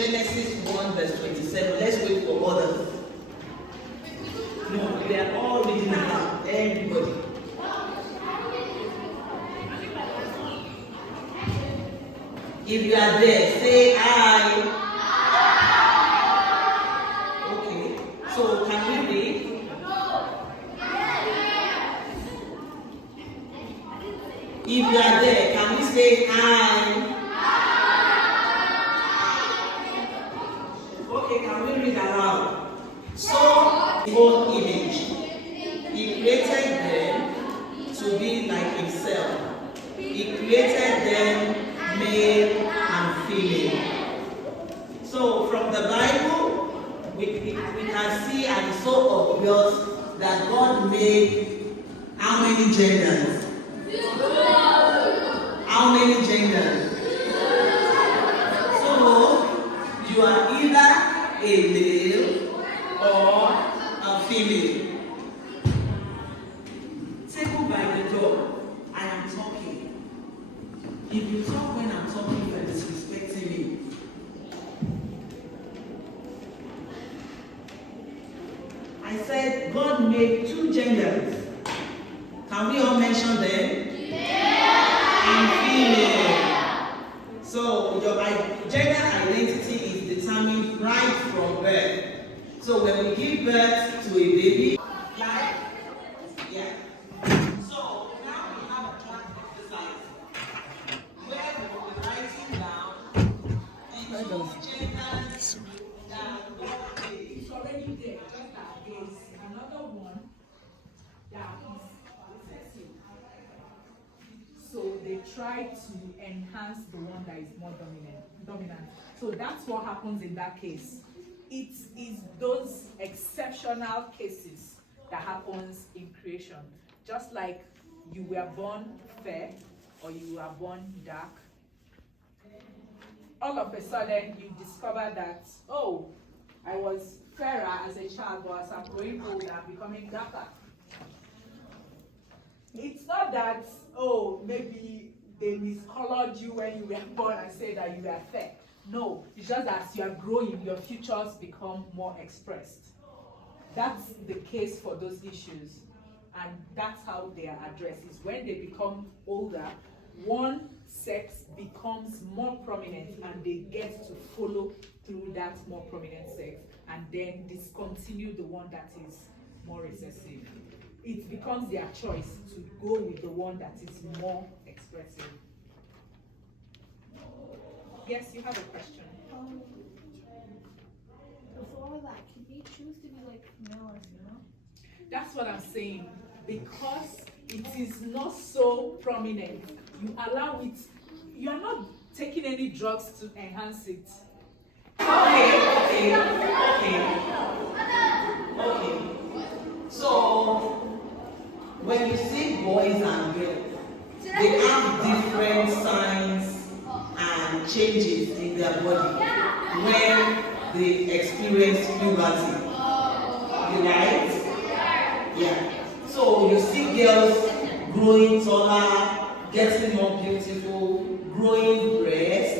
Genesis 1 verse 27. Let's wait for others. No, we are all reading it now. Everybody. If you are there, say I. Okay. So can we read? If you are there, can we say I? Okay, can we read aloud? So, his own image. He created them to be like himself. He created them male and female. So, from the Bible, we can see, and it's so obvious that God made how many genders? How many genders? So, you are either a male or a female. Table by the door. I am talking. If you talk when I'm talking, you are disrespecting me. I said God made two genders. Can we all mention them? And female. So your gender identity is determined right from birth. So when we give birth to a baby, like, yeah. So now we have a class exercise where we will be writing down the two genders that God made. It's already there, just that there's another one that is recessive. So they try to enhance the one that is more dominant. So that's what happens in that case. It is those exceptional cases that happens in creation. Just like you were born fair or you were born dark. All of a sudden you discover that, oh, I was fairer as a child, but as I'm growing older, I'm becoming darker. It's not that, oh, maybe they miscolored you when you were born and said that you were fair. No, it's just that as you are growing, your features become more expressed. That's the case for those issues. And that's how they are addressed. Is when they become older, one sex becomes more prominent and they get to follow through that more prominent sex and then discontinue the one that is more recessive. It becomes their choice to go with the one that is more expressive. Yes, you have a question. Before that, can they choose to be like male or female? That's what I'm saying. Because it is not so prominent, you allow it. You are not taking any drugs to enhance it. Okay. So when you see boys and girls, they have different signs and changes in their body when they experience puberty. Right? Yeah. So you see girls growing taller, getting more beautiful, growing breasts.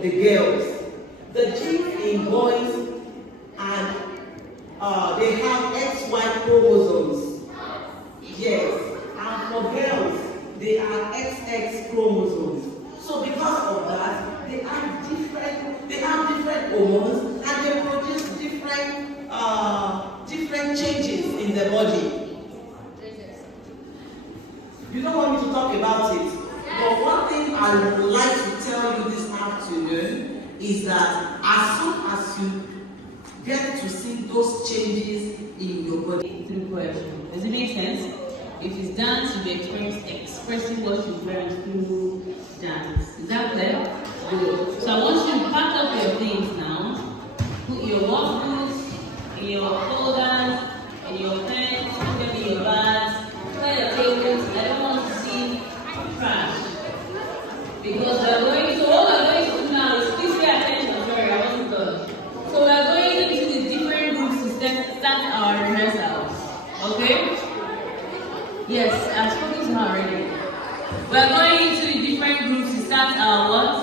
The girls, the genes in boys, and they have XY chromosomes. Yes, and for girls, they are XX chromosomes. So because of that, they have different hormones, and they produce different changes in the body. You don't want me to talk about it, but one thing I would like to tell you this afternoon is that as soon as you get to see those changes in your body. Through question. Does it make sense? If it's dance, you'll be expressing what you've learned through dance. Is that clear? Good. So I want you to pack up your things now. Put your workbooks in your folders, in your pens, put them in your bags, clear your tables. I don't want to see trash. Because we're going to, all we're going to do now is please pay attention. Sorry, I wasn't done. So we're going into the different groups to start our rehearsals. Okay? Yes, I've spoken to her already. We're going into the different groups to start our what?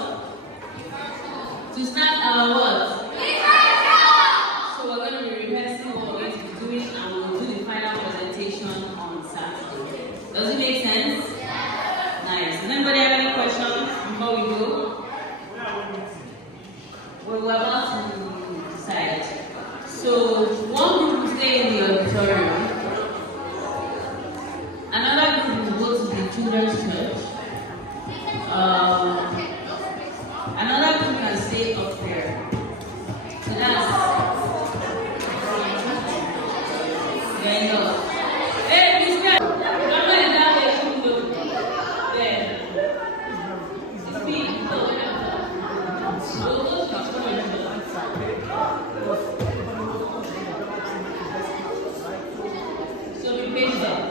To start our what? Rehearsal! So we're going to be rehearsing what we're going to be doing and we'll do the final presentation on Saturday. Does it make sense? Nice. Does anybody have any questions before we go? Well, we're about to decide. So one group will stay in the auditorium. Another group will go to the children's church. Another group can stay up there. So that's very enough. Hey, Mr. Grandma is down there. She will go. There. It's me. So go to the children's church. So be patient.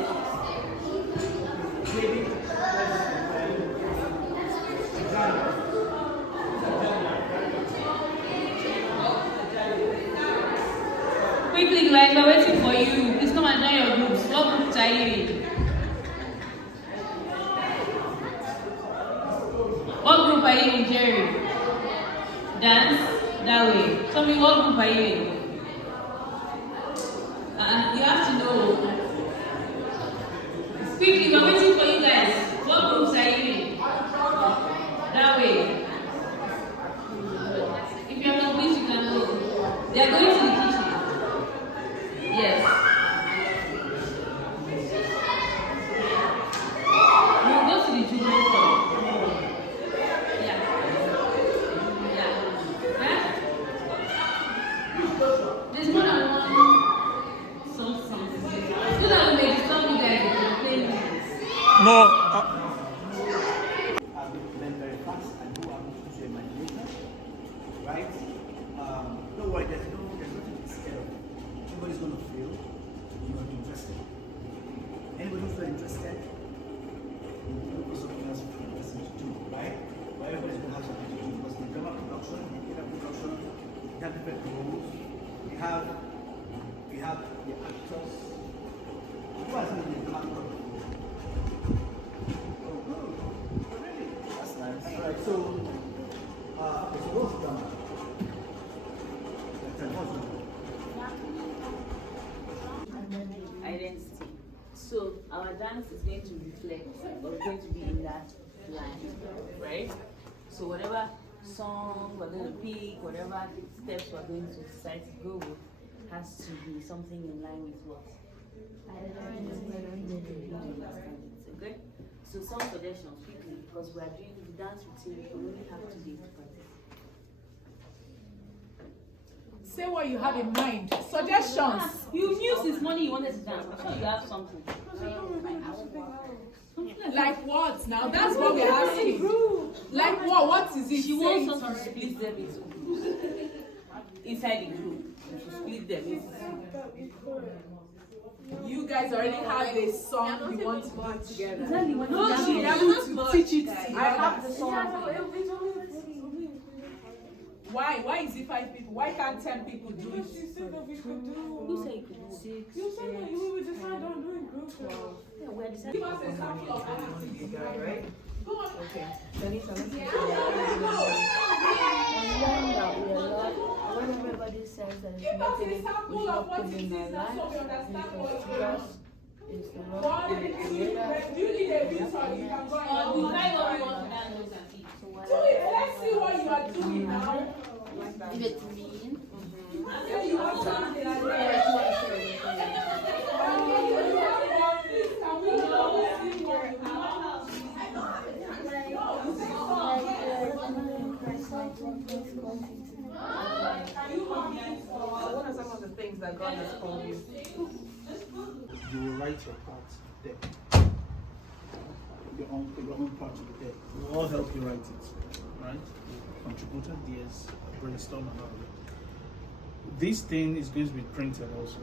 Quickly, guys, we're waiting for you. Please come and join your groups. What groups are you in? What group are you in, Jerry? Dance? That way. Tell me, what group are you in? You have to know. Quickly, we're waiting for you guys. What groups are you in? That way. If you're not pleased, you can go. They are going to the kitchen. Yes. We'll go to the children's club. Yeah. Yeah. There's more than one song. So that we may disturb you guys if you're playing music. No. Very fast and who are moving to imagination, right? Don't worry, there's nothing to be scared of. Nobody's going to fail. You're going to be interested. Anybody who's very interested, you look for something else for the person to do, right? But everybody's going to have something to do because in drama production, in theater production, we have different roles. We have the actors. Who has been in the drama production? Alright, so it's a roast drama. Identity. So our dance is going to reflect or going to be in that line, right? So whatever song we're going to pick, whatever steps we're going to decide to go with, has to be something in line with what? Okay? So some suggestions quickly, because we are doing the dance routine, we only have 2 days to practice. Say what you have in mind. Suggestions. You knew since morning you wanted to dance. I'm sure you have something. Like what now? That's what we're asking. Like what? What is it? She wants us to split them into groups. Inside the group, to split them into You guys already have a song you want to do together. Exactly. No, she able to teach it. I have the song. Why? Why is it 5 people? Why can't 10 people do it? Who said you could do 6? You said that you will decide on doing group. Yeah, we're deciding. Give us a sample of activities. Right? Go on. Okay. When everybody says that it's Give us not a sample of what it is. That's what we understand what it is. is the One, two, do you need a beat or you can go and do it? Decide what we want to dance and eat. Do it. Let's see what you are doing now. Give it to me. Say you want something like that. Please, can we know see what you have? Are you happy? that God has called you. You will write your part there. Your own part will be there. We'll all help you write it, right? Contribute ideas, brainstorm and all of that. This thing is going to be printed also.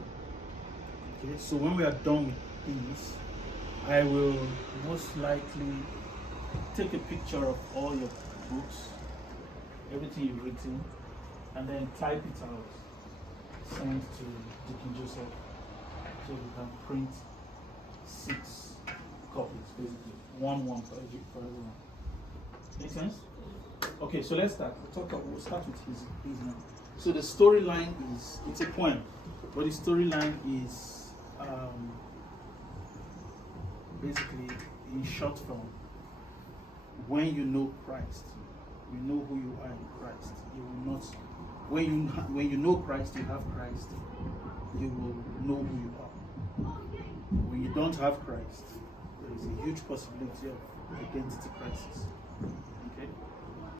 Okay, so when we are done with these, I will most likely take a picture of all your books, everything you've written, and then type it out, send to Deacon Joseph, so we can print 6 copies, basically, one for everyone. Make sense? Okay, so let's start. We'll start with his now. So the storyline is, it's a poem, but the storyline is basically in short form. When you know Christ, you know who you are in Christ. You will not. When you know Christ, you have Christ. You will know who you are. When you don't have Christ, there is a huge possibility of identity crisis.